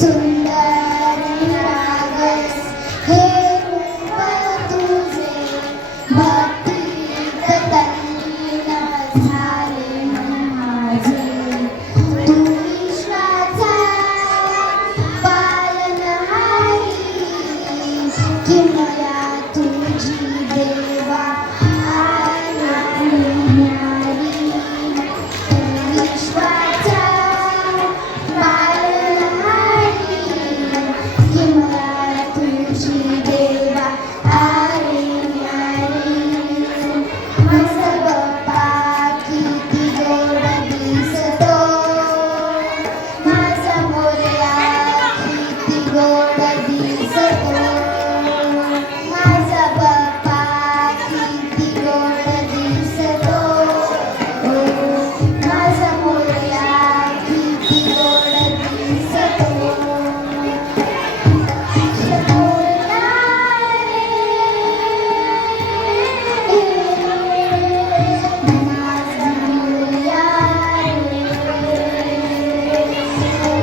सुंदर निरागस हे रूप तुझे, भक्तीत तल्लीन झाले मन माझे. तू विश्वाचा पालनहारी, किमया तुझी देवा आज्ञा न्यारी. तू विश्वाचा पालनहारी, किमया तुझी देवा न्यारी. माझा बाप्पा किती गोड दिसतो, माझा मोरया किती गोड दिसतो. माझा बाप्पा किती गोड दिसतो, माझा मोरया किती गोड दिसतो.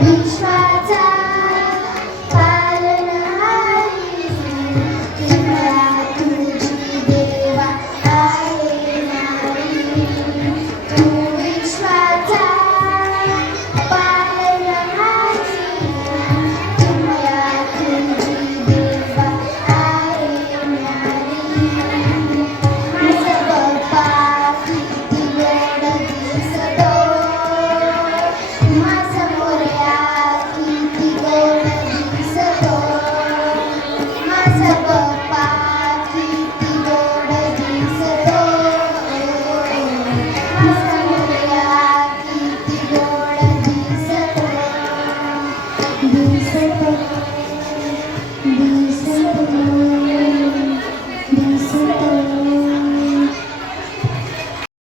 विश्वाचा पालनहारी, किमया तुझी देवा न्यारी. तू विश्वाचा पालनहारी, किमया तुझी देवा न्यारी. माझा बाप्पा किती गोड दिसतो, माझा मोरया किती गोड दिसतो. माझा बाप्पा किती गोड दिसतो, माझा मोरया किती गोड दिसतो. दिसतो दिसतो